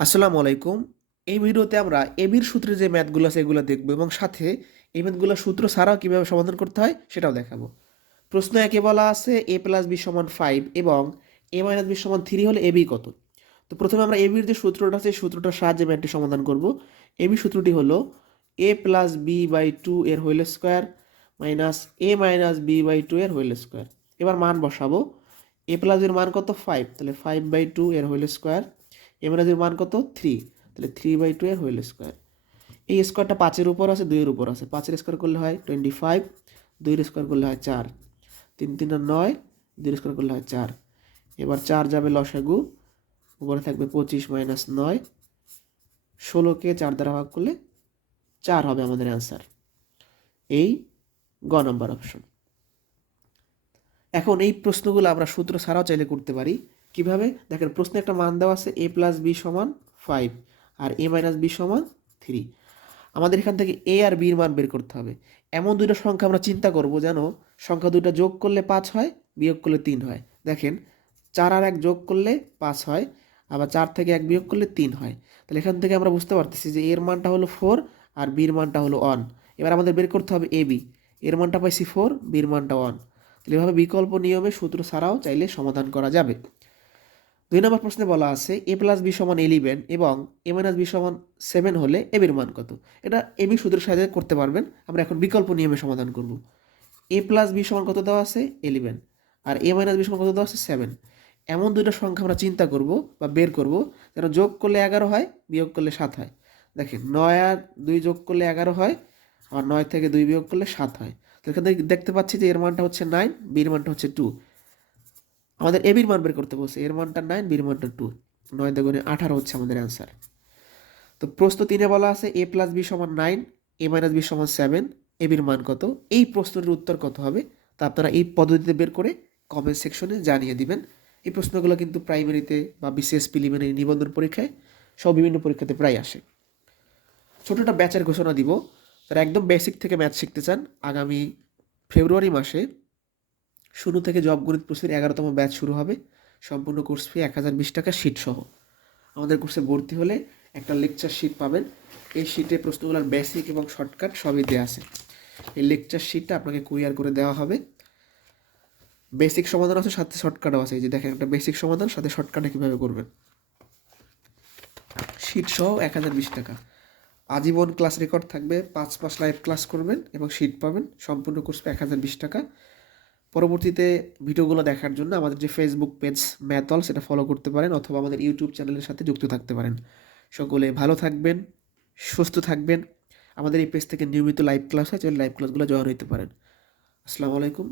আসসালামু আলাইকুম। এই ভিডিওতে আমরা এবির সূত্রে যে ম্যাথগুলো আছে এগুলো দেখব এবং সাথে এই ম্যাথগুলো সূত্র ছাড়াও কীভাবে সমাধান করতে হয় সেটাও দেখাবো। প্রশ্ন একে বলা আছে এ প্লাস বি সমান ফাইভ এবং এ মাইনাস বি সমান থ্রি হলে এবি কত? তো প্রথমে আমরা এবির যে সূত্রটা আছে সূত্রটার সাহায্যে ম্যাথটি সমাধান করব। এবি সূত্রটি হলো A plus B by two এর whole square minus A minus B by two এর হোল স্কোয়ার এবার মান বসাবো। এ প্লাস এর মান কত? ফাইভ তাহলে ফাইভ বাই টু এর হোল স্কোয়ার এ মাইনাসের মান কত? থ্রি তাহলে থ্রি বাই টু এর হোল স্কোয়ার এই স্কোয়ারটা পাঁচের উপর আছে, দুইয়ের উপর আছে। পাঁচের স্কোয়ার করলে হয় টোয়েন্টি ফাইভ দুইয়ের স্কোয়ার করলে হয় চার। তিন তিন নয়, দুইয়ের স্কোয়ার করলে হয় চার। এবার চার যাবে লসাগু, উপরে থাকবে পঁচিশ মাইনাস নয়। ষোলোকে চার দ্বারা ভাগ করলে চার হবে আমাদের অ্যান্সার এই গ নম্বর অপশন এখন এই প্রশ্নগুলো আমরা সূত্র ছাড়াও চাইলে করতে পারি। কীভাবে? দেখেন, প্রশ্নে একটা মান দেওয়া আছে এ প্লাস বি সমান ফাইভ আর এ মাইনাস বি সমান থ্রি আমাদের এখান থেকে এ আর বির মান বের করতে হবে। এমন দুইটা সংখ্যা আমরা চিন্তা করব যেন সংখ্যা দুইটা যোগ করলে পাঁচ হয়, বিয়োগ করলে তিন হয়। দেখেন, চার আর এক যোগ করলে পাঁচ হয়, আবার চার থেকে এক বিয়োগ করলে তিন হয়। তাহলে এখান থেকে আমরা বুঝতে পারতেছি যে এর মানটা হলো ফোর আর বির মানটা হলো ওয়ান এবার আমাদের বের করতে হবে এ বি এর মানটা পাইছি ফোর বির মানটা ওয়ান তাহলে এভাবে বিকল্প নিয়মে সূত্র ছাড়াও চাইলে সমাধান করা যাবে। দুই নম্বর প্রশ্নে বলা আছে এ প্লাস বি সমান এলিভেন এবং এ মাইনাস বি সমান সেভেন হলে এ বির মান কত? এটা এবি সূত্রের সাহায্যে করতে পারবেন। আমরা এখন বিকল্প নিয়মে সমাধান করব। এ প্লাস বি সমান কত দেওয়া আছে? এলিভেন আর এ মাইনাস বি সমান কত দেওয়া আছে? সেভেন এমন দুইটা সংখ্যা আমরা চিন্তা করব বা বের করব যেন যোগ করলে এগারো হয়, বিয়োগ করলে সাত হয়। দেখেন, নয় আর দুই যোগ করলে এগারো হয় আর নয় থেকে দুই বিয়োগ করলে সাত হয়। তো এখান থেকে দেখতে পাচ্ছি যে এর মানটা হচ্ছে নাইন বির মানটা হচ্ছে টু আমাদের এ বির মান বের করতে বলছে। এর মানটা নাইন বির মানটা টু নয় দেগুণে আঠারো হচ্ছে আমাদের অ্যান্সার তো প্রশ্ন তিনে বলা আছে এ প্লাস বি সমান নাইন এ মাইনাস বি সমান সেভেন এ বির মান কত? এই প্রশ্নটির উত্তর কত হবে? তা আপনারা এই পদ্ধতিতে বের করে কমেন্ট সেকশনে জানিয়ে দিবেন। এই প্রশ্নগুলো কিন্তু প্রাইমারিতে বা বিশেষ প্রিলিমিনারি নিবন্ধন পরীক্ষায় সব বিভিন্ন পরীক্ষাতে প্রায় আসে। ছোটো একটা ব্যাচের ঘোষণা দিব। যারা একদম বেসিক থেকে ম্যাথ শিখতে চান, আগামী ফেব্রুয়ারি মাসে শুরু থেকে জব গণিত প্রস্তুতির এগারোতম ব্যাচ শুরু হবে। সম্পূর্ণ কোর্স ফি এক হাজার বিশ টাকা শিট সহ। আমাদের কোর্সে ভর্তি হলে একটা লেকচার শিট পাবেন। এই শিটে প্রশ্নগুলোর বেসিক এবং শর্টকাট সবই দেওয়া আছে। এই লেকচার শিটটা আপনাকে কুরিয়ার করে দেওয়া হবে। বেসিক সমাধান আছে, সাথে শর্টকাটও আছে। এই যে দেখেন, একটা বেসিক সমাধান, সাথে শর্টকাটে কীভাবে করবেন। শিট সহ এক হাজার বিশ টাকা। আজীবন ক্লাস রেকর্ড থাকবে, পাঁচ পাঁচ লাইভ ক্লাস করবেন এবং শিট পাবেন। সম্পূর্ণ কোর্স এক হাজার বিশ টাকা। পরবর্তীতে ভিডিওগুলো দেখার জন্য আমাদের যে ফেসবুক পেজ ম্যাথল সেটা ফলো করতে পারেন অথবা আমাদের ইউটিউব চ্যানেলের সাথে যুক্ত থাকতে পারেন। সকলে ভালো থাকবেন, সুস্থ থাকবেন। আমাদের এই পেজ থেকে নিয়মিত লাইভ ক্লাস হয় লাইভ ক্লাসগুলো জয়েন হইতে পারেন। আসসালামু আলাইকুম।